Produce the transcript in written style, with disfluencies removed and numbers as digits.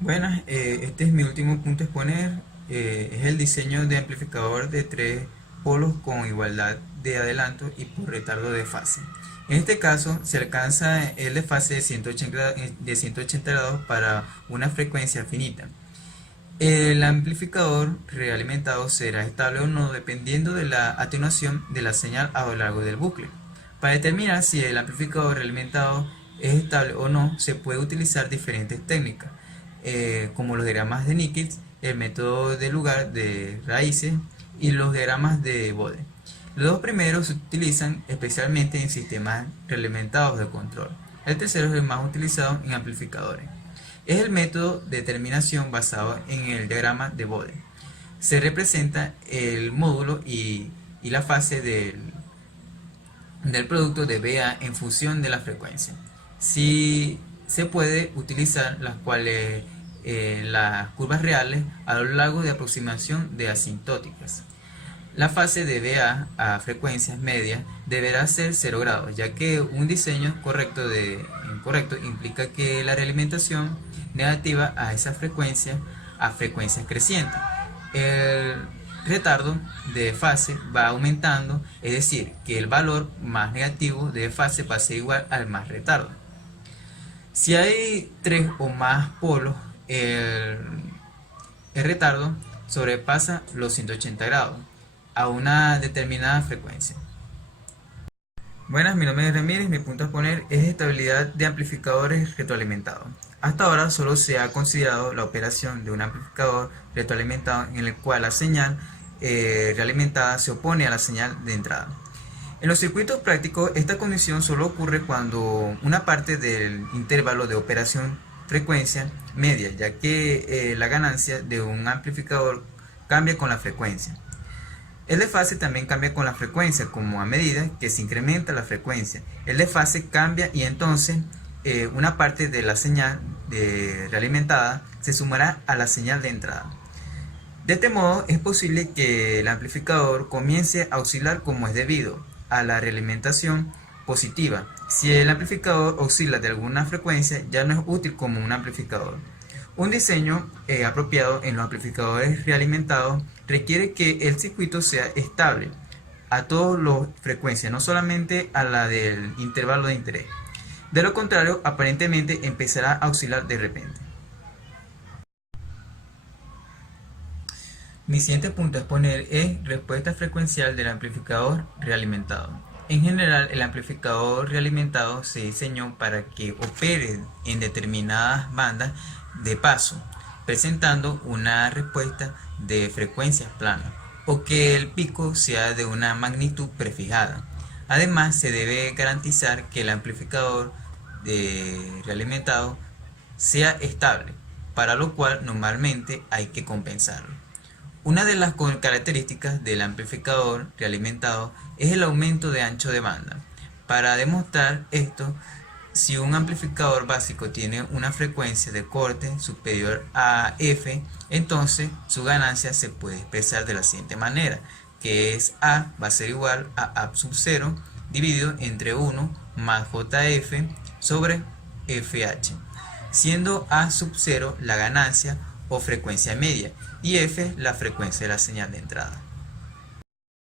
Bueno, este es mi último punto a exponer. Es el diseño de amplificador de tres polos con igualdad de adelanto y por retardo de fase. En este caso se alcanza el desfase de 180 grados para una frecuencia finita. El amplificador realimentado será estable o no dependiendo de la atenuación de la señal a lo largo del bucle. Para determinar si el amplificador realimentado es estable o no, se puede utilizar diferentes técnicas, como los diagramas de Nichols, el método de lugar de raíces y los diagramas de Bode. Los dos primeros se utilizan especialmente en sistemas realimentados de control. El tercero es el más utilizado en amplificadores. Es el método de determinación basado en el diagrama de Bode. Se representa el módulo y la fase del producto de BA en función de la frecuencia. Si se puede utilizar las cuales las curvas reales a lo largo de aproximación de asintóticas. La fase de BA a frecuencias medias deberá ser 0 grados, ya que un diseño correcto implica que la realimentación negativa a esa frecuencia a frecuencias crecientes. El retardo de fase va aumentando, es decir, que el valor más negativo de fase va a ser igual al más retardo. Si hay tres o más polos, el retardo sobrepasa los 180 grados a una determinada frecuencia. Buenas, mi nombre es Ramírez, mi punto a exponer es estabilidad de amplificadores retroalimentados. Hasta ahora solo se ha considerado la operación de un amplificador retroalimentado en el cual la señal realimentada se opone a la señal de entrada. En los circuitos prácticos esta condición solo ocurre cuando una parte del intervalo de operación frecuencia media, ya que la ganancia de un amplificador cambia con la frecuencia. El desfase también cambia con la frecuencia, como a medida que se incrementa la frecuencia. El desfase cambia y entonces una parte de la señal realimentada se sumará a la señal de entrada. De este modo es posible que el amplificador comience a oscilar como es debido a la realimentación positiva. Si el amplificador oscila de alguna frecuencia, ya no es útil como un amplificador. Un diseño apropiado en los amplificadores realimentados requiere que el circuito sea estable a todas las frecuencias, no solamente a la del intervalo de interés. De lo contrario, aparentemente empezará a oscilar de repente. Mi siguiente punto a exponer es respuesta frecuencial del amplificador realimentado. En general, el amplificador realimentado se diseñó para que opere en determinadas bandas de paso, presentando una respuesta de frecuencias planas, o que el pico sea de una magnitud prefijada. Además, se debe garantizar que el amplificador realimentado sea estable, para lo cual normalmente hay que compensarlo. Una de las características del amplificador realimentado es el aumento de ancho de banda. Para demostrar esto, si un amplificador básico tiene una frecuencia de corte superior a F, entonces su ganancia se puede expresar de la siguiente manera, que es A va a ser igual a A sub 0 dividido entre 1 más JF sobre FH, siendo A sub 0 la ganancia o frecuencia media y F la frecuencia de la señal de entrada.